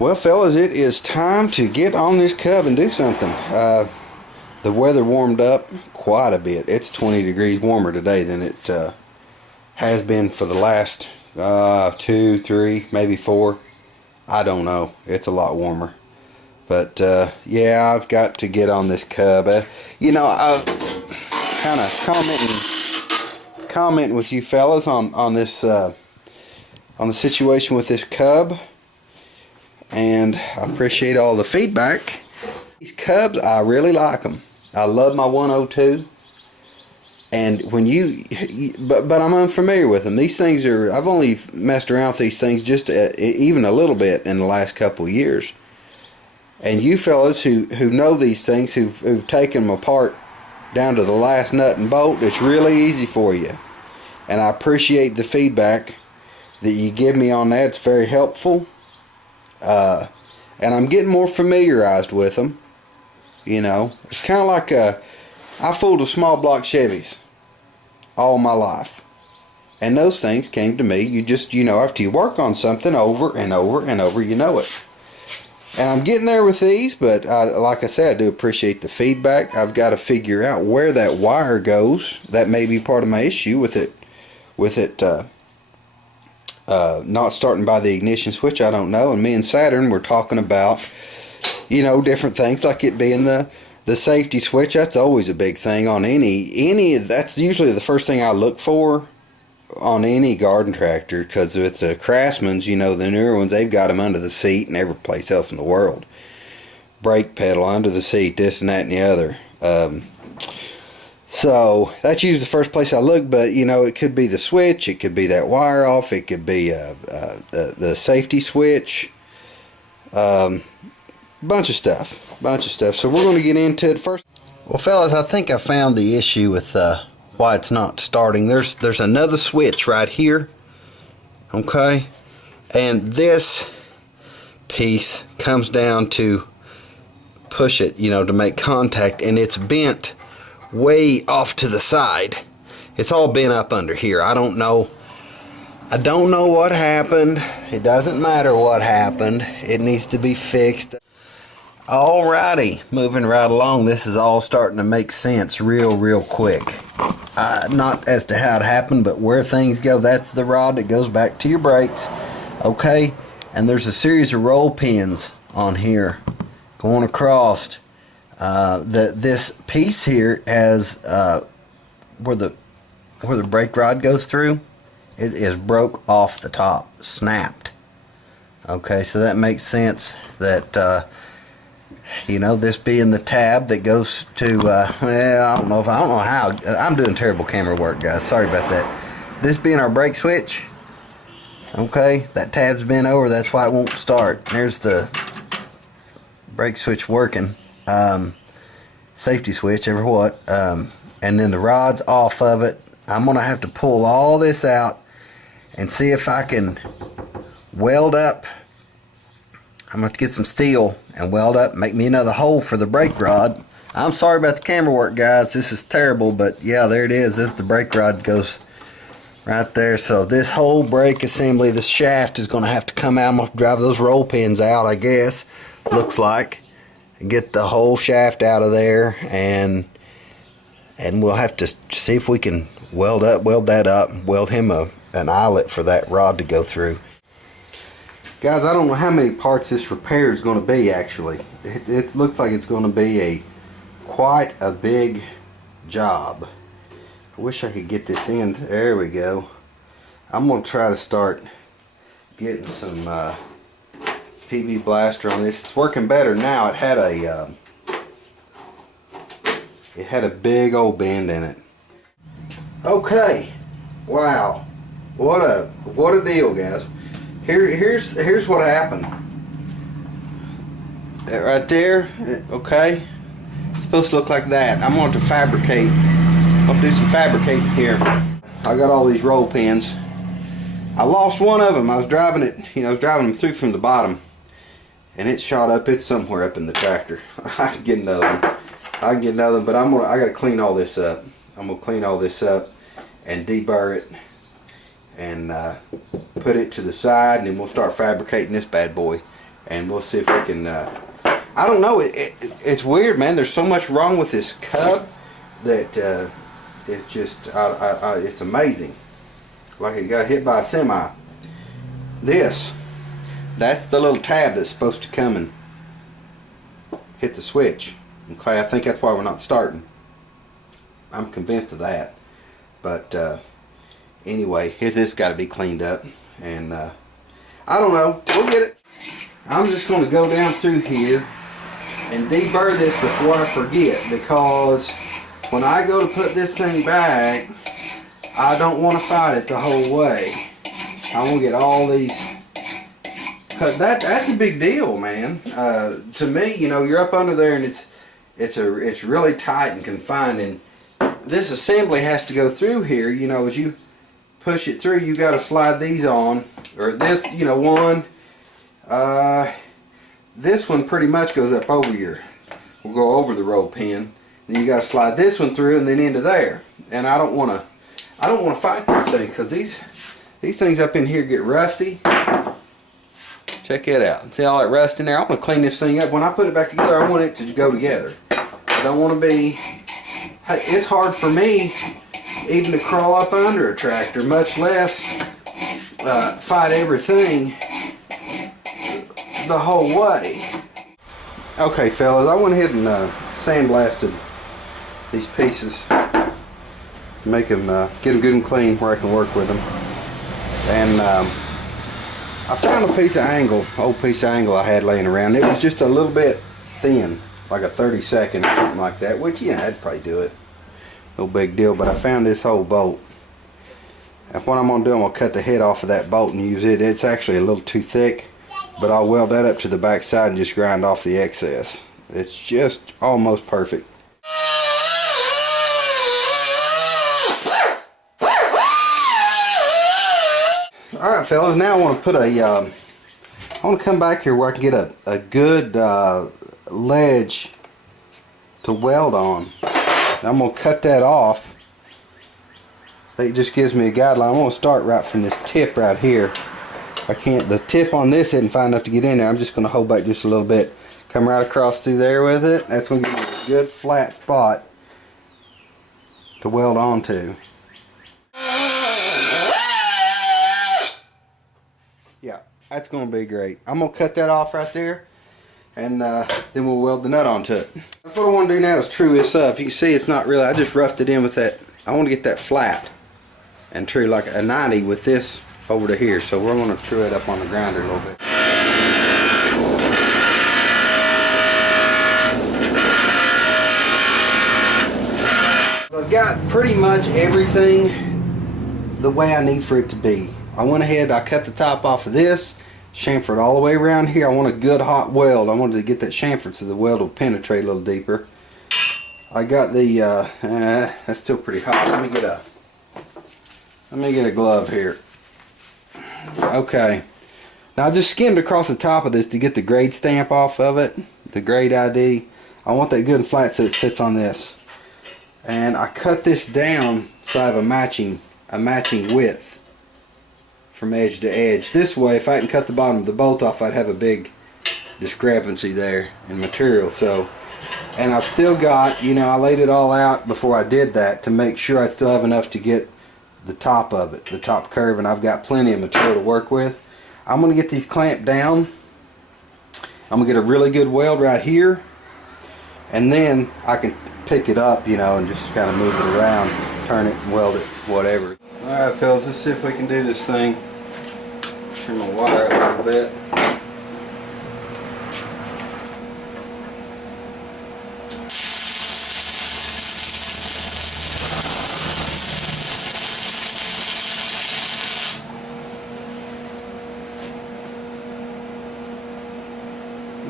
Well, fellas, it is time to get on this Cub and do something. The weather warmed up quite a bit. It's 20 degrees warmer today than it has been for the last 2, 3, maybe 4. I don't know. It's a lot warmer. But yeah, I've got to get on this Cub. You know, I kind of commenting with you fellas on this on the situation with this Cub. And I appreciate all the feedback. These Cubs, I really like them. I love my 102. And when but I'm unfamiliar with them. These things are, I've only messed around with these things just even a little bit in the last couple of years. And you fellas who know these things, who've taken them apart down to the last nut and bolt, it's really easy for you. And I appreciate the feedback that you give me on that. It's very helpful. And I'm getting more familiarized with them. You know, it's kind of like I fooled with small block Chevys all my life, and those things came to me. You know, after you work on something over and over and over, you know it. And I'm getting there with these, but like I said, I do appreciate the feedback. I've got to figure out where that wire goes. That may be part of my issue with it. Not starting by the ignition switch, I don't know. And me and Saturn were talking about, you know, different things, like it being the safety switch. That's always a big thing on any. That's usually the first thing I look for on any garden tractor, because with the Craftsman's, you know, the newer ones, they've got them under the seat and every place else in the world. Brake pedal under the seat, this and that and the other. So that's usually the first place I look, but you know, it could be the switch, it could be that wire off, it could be the safety switch, bunch of stuff. So we're going to get into it first. Well, fellas, I think I found the issue with why it's not starting. There's another switch right here, okay, and this piece comes down to push it, you know, to make contact, and it's bent way off to the side. It's all bent up under here. I don't know what happened. It doesn't matter what happened. It needs to be fixed. Alrighty, moving right along. This is all starting to make sense real quick. Not as to how it happened, but where things go. That's the rod that goes back to your brakes, okay? And there's a series of roll pins on here going across. This piece here has where the brake rod goes through, it is broke off the top, snapped. Okay, so that makes sense that you know, this being the tab that goes to well, I don't know how. I'm doing terrible camera work, guys. Sorry about that. This being our brake switch, okay, that tab's bent over. That's why it won't start. There's the brake switch working. Safety switch, and then the rod's off of it. I'm gonna have to pull all this out and see if I can weld up. I'm gonna have to get some steel and weld up, make me another hole for the brake rod. I'm sorry about the camera work, guys. This is terrible, but yeah, there it is. This, the brake rod goes right there. So this whole brake assembly, the shaft is gonna have to come out. I'm gonna have to drive those roll pins out, I guess. Looks like. Get the whole shaft out of there, and we'll have to see if we can weld that up, weld him an eyelet for that rod to go through. Guys, I don't know how many parts this repair is going to be. Actually, it looks like it's going to be quite a big job. I wish I could get this in. There we go. I'm going to try to start getting some PB blaster on this. It's working better now. It had a big old bend in it. Okay, wow, what a deal, guys. Here's what happened. That right there, okay, it's supposed to look like that. I'm going to fabricate. I'll do some fabricating here. I got all these roll pins. I lost one of them. I was driving it, you know, I was driving them through from the bottom, and it shot up. It's somewhere up in the tractor. I can get another one. But I got to clean all this up. I'm gonna clean all this up and deburr it and put it to the side, and then we'll start fabricating this bad boy. and we'll see if we can, I don't know, it's weird, man. There's so much wrong with this Cub that it's just, it's amazing. Like it got hit by a semi. That's the little tab that's supposed to come and hit the switch. Okay, I think that's why we're not starting. I'm convinced of that. But anyway, this got to be cleaned up. And I don't know. We'll get it. I'm just going to go down through here and deburr this before I forget, because when I go to put this thing back, I don't want to fight it the whole way. I want to get all these, cause that's a big deal, man. To me, you know, you're up under there and it's really tight and confined, and this assembly has to go through here. You know, as you push it through, you got to slide these on, or this, you know, one. This one pretty much goes up over here. We'll go over the roll pin. Then you got to slide this one through and then into there. And I don't want to fight these things, because these things up in here get rusty. Check it out. See all that rust in there? I want to clean this thing up. When I put it back together, I want it to go together. I don't want to be... It's hard for me even to crawl up under a tractor, much less fight everything the whole way. Okay, fellas, I went ahead and sandblasted these pieces, make them get them good and clean where I can work with them. And I found a piece of angle, old piece of angle I had laying around. It was just a little bit thin, like a 32nd or something like that, which, yeah, I'd probably do it. No big deal. But I found this whole bolt, and what I'm going to do, I'm going to cut the head off of that bolt and use it. It's actually a little too thick, but I'll weld that up to the back side and just grind off the excess. It's just almost perfect. Alright, fellas, now I want to put I want to come back here where I can get a good ledge to weld on. I'm going to cut that off. That just gives me a guideline. I'm going to start right from this tip right here. I can't, the tip on this isn't fine enough to get in there. I'm just going to hold back just a little bit. Come right across through there with it. That's going to give me a good flat spot to weld onto. Yeah, that's going to be great. I'm going to cut that off right there, and then we'll weld the nut onto it. What I want to do now is true this up. You can see it's not really, I just roughed it in with that. I want to get that flat and true like a 90 with this over to here. So we're going to true it up on the grinder a little bit. I've got pretty much everything the way I need for it to be. I went ahead, I cut the top off of this, chamfered all the way around here. I want a good hot weld. I wanted to get that chamfer so the weld will penetrate a little deeper. I got the, that's still pretty hot. Let me get a glove here. Okay. Now I just skimmed across the top of this to get the grade stamp off of it, the grade ID. I want that good and flat so it sits on this. And I cut this down so I have a matching width from edge to edge. This way, if I can cut the bottom of the bolt off, I'd have a big discrepancy there in material. So, and I've still got, you know, I laid it all out before I did that to make sure I still have enough to get the top of it, the top curve, and I've got plenty of material to work with. I'm going to get these clamped down. I'm going to get a really good weld right here, and then I can pick it up, you know, and just kind of move it around, turn it, weld it, whatever. Alright, fellas, let's see if we can do this thing. Trim my wire a little bit.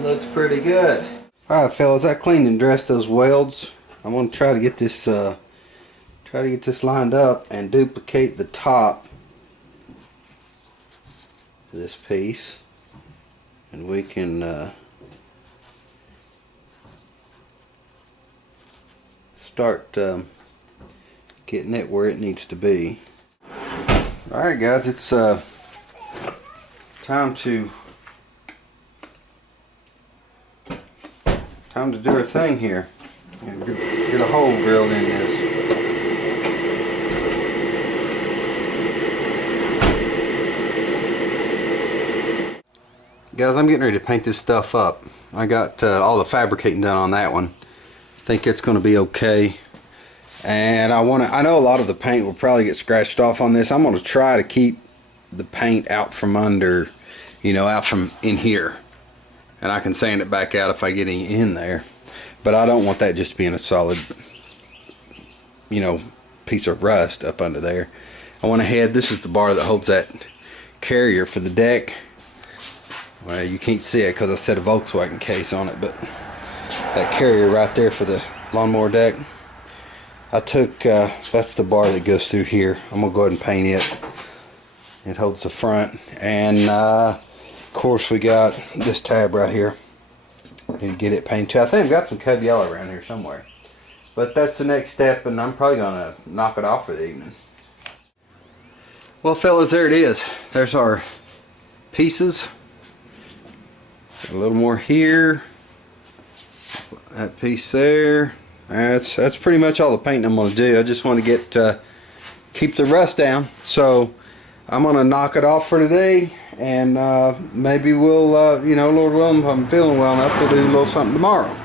Looks pretty good. Alright, fellas, I cleaned and dressed those welds. I'm going to try to get this lined up and duplicate the top of this piece, and we can start getting it where it needs to be. Alright guys, it's time to time to do her thing here and get a hole drilled in this. Guys, I'm getting ready to paint this stuff up. I got all the fabricating done on that one. Think it's going to be okay. And I know a lot of the paint will probably get scratched off on this. I'm going to try to keep the paint out from under, you know, out from in here. And I can sand it back out if I get any in there. But I don't want that just being a solid, you know, piece of rust up under there. I went ahead, this is the bar that holds that carrier for the deck. Well, you can't see it because I set a Volkswagen case on it, but that carrier right there for the lawnmower deck, I took, that's the bar that goes through here. I'm going to go ahead and paint it. It holds the front. And, of course, we got this tab right here. I need to get it painted too. I think I've got some Cub Yellow around here somewhere. But that's the next step, and I'm probably going to knock it off for the evening. Well, fellas, there it is. There's our pieces. A little more here. That piece there. That's pretty much all the painting I'm going to do. I just want to get keep the rust down. So I'm going to knock it off for today, and maybe we'll, you know, Lord willing, if I'm feeling well enough, we'll do a little something tomorrow.